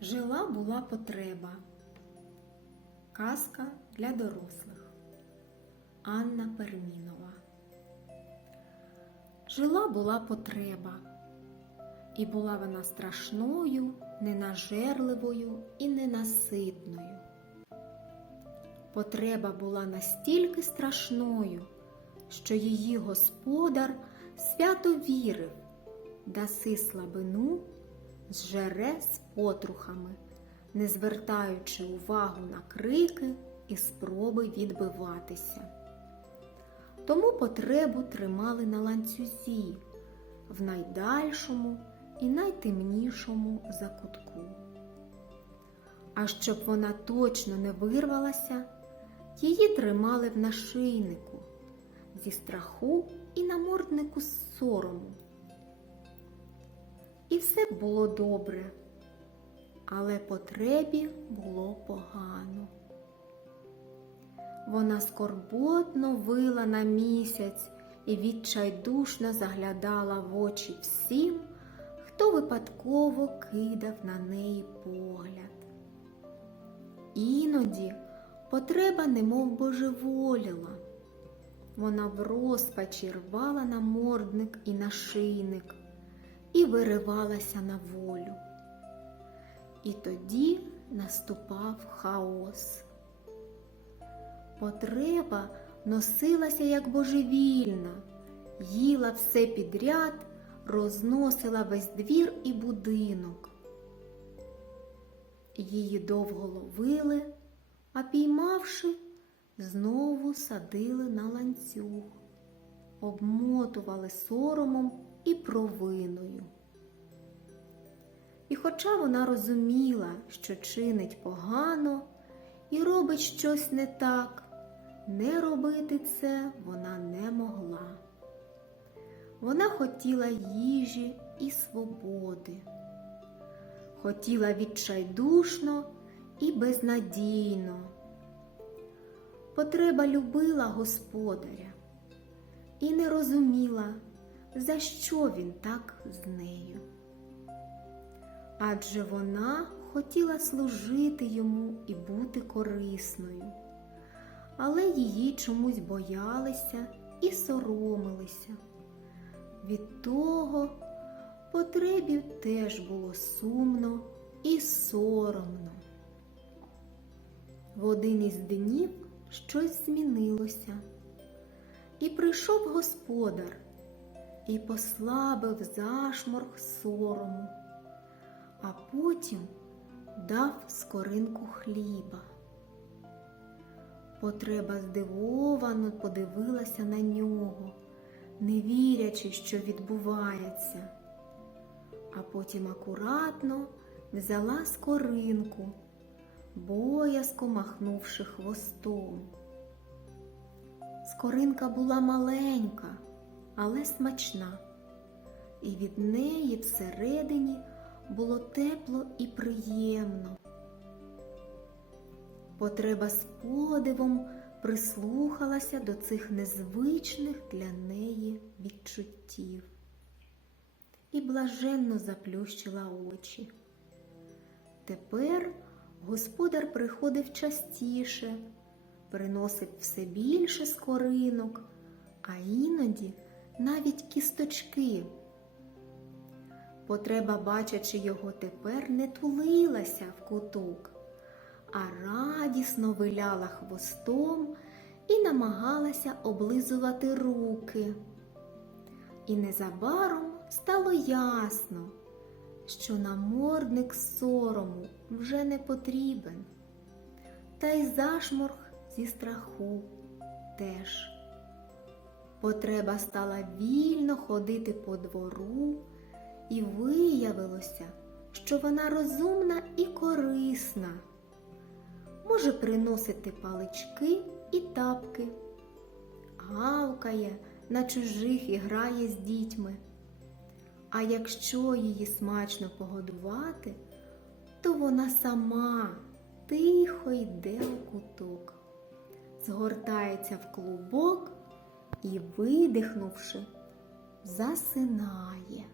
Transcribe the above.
Жила була потреба. Казка для дорослих. Анна Пермінова. Жила була потреба. І була вона страшною, ненажерливою і ненаситною. Потреба була настільки страшною, що її господар свято вірив, даси слабину, зжере з потрухами, не звертаючи увагу на крики і спроби відбиватися. Тому потребу тримали на ланцюзі в найдальшому і найтемнішому закутку. А щоб вона точно не вирвалася, її тримали в нашийнику зі страху і наморднику з сорому. І все було добре, але потребі було погано. Вона скорботно вила на місяць і відчайдушно заглядала в очі всім, хто випадково кидав на неї погляд. Іноді потреба немов божеволіла. Вона в розпачі рвала намордник і нашийник і виривалася на волю. І тоді наступав хаос. Потреба носилася як божевільна, їла все підряд, розносила весь двір і будинок. Її довго ловили, а піймавши, знову садили на ланцюг, обмотували соромом і провиною. І хоча вона розуміла, що чинить погано і робить щось не так, не робити це вона не могла. Вона хотіла їжі і свободи, хотіла відчайдушно і безнадійно. Потреба любила господаря і не розуміла, за що він так з нею. Адже вона хотіла служити йому і бути корисною, але її чомусь боялися і соромилися. Від того потребі теж було сумно і соромно. В один із днів щось змінилося, і прийшов господар і послабив зашморг сорому, а потім дав скоринку хліба. Потреба здивовано подивилася на нього, не вірячи, що відбувається, а потім акуратно взяла скоринку, боязко махнувши хвостом. Скоринка була маленька, але смачна, і від неї всередині було тепло і приємно. Потреба з подивом прислухалася до цих незвичних для неї відчуттів і блаженно заплющила очі. Тепер господар приходив частіше, приносив все більше скоринок, а іноді навіть кісточки. Потреба, бачачи його тепер, не тулилася в куток, а радісно виляла хвостом і намагалася облизувати руки. І незабаром стало ясно, що намордник сорому вже не потрібен, та й зашморг зі страху теж. Потреба стала вільно ходити по двору, і виявилося, що вона розумна і корисна, може приносити палички і тапки, гавкає на чужих і грає з дітьми. А якщо її смачно погодувати, то вона сама тихо йде у куток, згортається в клубок і, видихнувши, засинає.